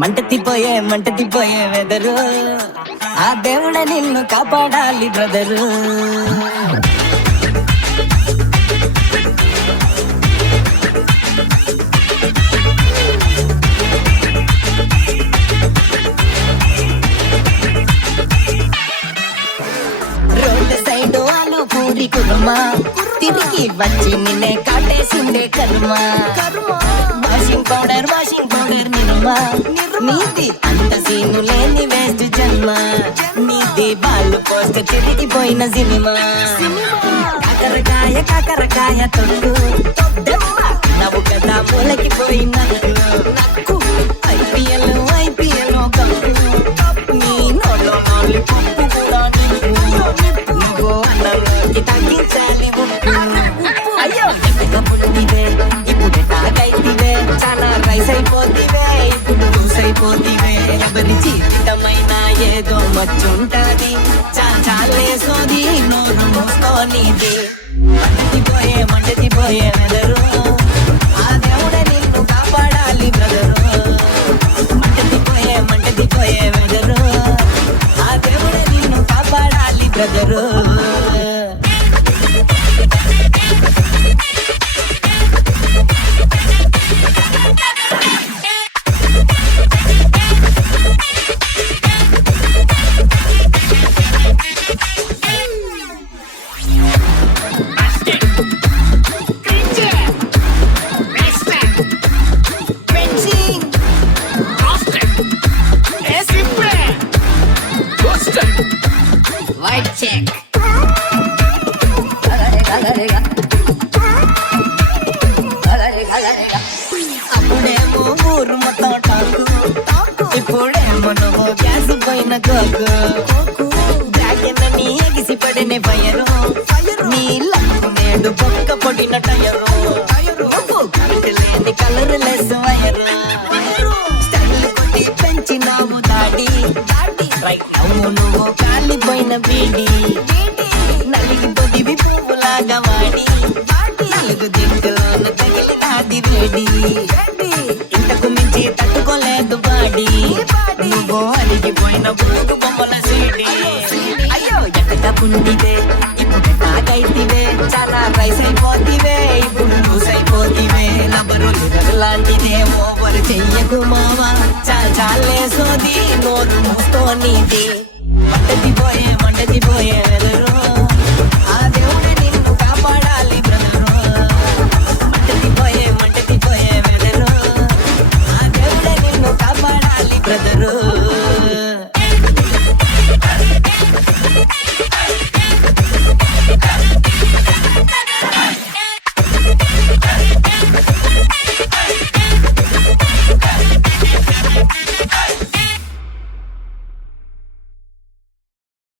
మంట తిపోయే వెదరు ఆ దేవుడ నిన్ను కాపాడాలి బ్రదరు. రోడ్డు సైడ్ ఆలు పూరి కుర్మా తిరిగి వచ్చి నిన్నే కాటేసిందే కర్మా. వాషింగ్ పౌడర్ నిర్మా నీది అంత సీను లేని వేస్ట్ జన్మ. నీది బాలు పోస్ట్ తిరిగిపోయిన సినిమా. కాకరకాయ తొట్టు నవ్వు కదా మూలకి పోయినట్టు. నాకు ఐపీఎల్ కప్పు నీ నోట్లో నోళ్ళు పప్పు కూడా నువ్వు అన్నలోకి తగ్గించాలి ఉప్పు. అయ్యో పుట్టివే ఇప్పుడు తాగైతివే చాలా రైస్ అయిపోతివే ఇప్పుడు లూస్ అయిపోతివే. ఎవరి జీవితమైనా ఏదో మచ్చుంటది చాలే సోది నోరు మూసుకోనిది. మంటతిపోయే వెదరు ఆ దేవుడ నిన్ను కాపాడాలి బ్రదరు. మంటతిపోయే వెదరు ఆ దేవుడ నిన్ను కాపాడాలి బ్రదరు. White check. అప్పుడేమో ఊరు మొత్తం టాకు ఇప్పుడేమో నువ్వు గ్యాస్ పోయిన కోకు. బ్యాగెన్నని ఎగిసి పడిన ఫైరు నీ లక్కు నేడు పక్క పడిన టయరు. కరెంట్ లేని కలర్ లెస్ వైరు స్టైల్ కొట్టి పెంచినావు దాడి. నువ్వు కాలిపోయిన బీడి నలిగిపోతివి పువ్వులాగా వాడి. నలుగు దిక్కులోను తగిలినాది వేడి ఇంతకు మించి తట్టుకోలేదు బాడి. నువ్వు అలిగిపోయిన పురుగు బొమ్మల సీడి. అయ్యో ఎట్టగా పుండివే ఇప్పుడు నాకైతివే చాలా రైస్ అయిపోతివే ఇప్పుడు లూస్ అయిపోతివే. లబరు లాంటిదే ఓవర్ చెయ్యకు మావా చాలే సోది నోరు మూసుకోనిది. మంటతిపోయే వెదరు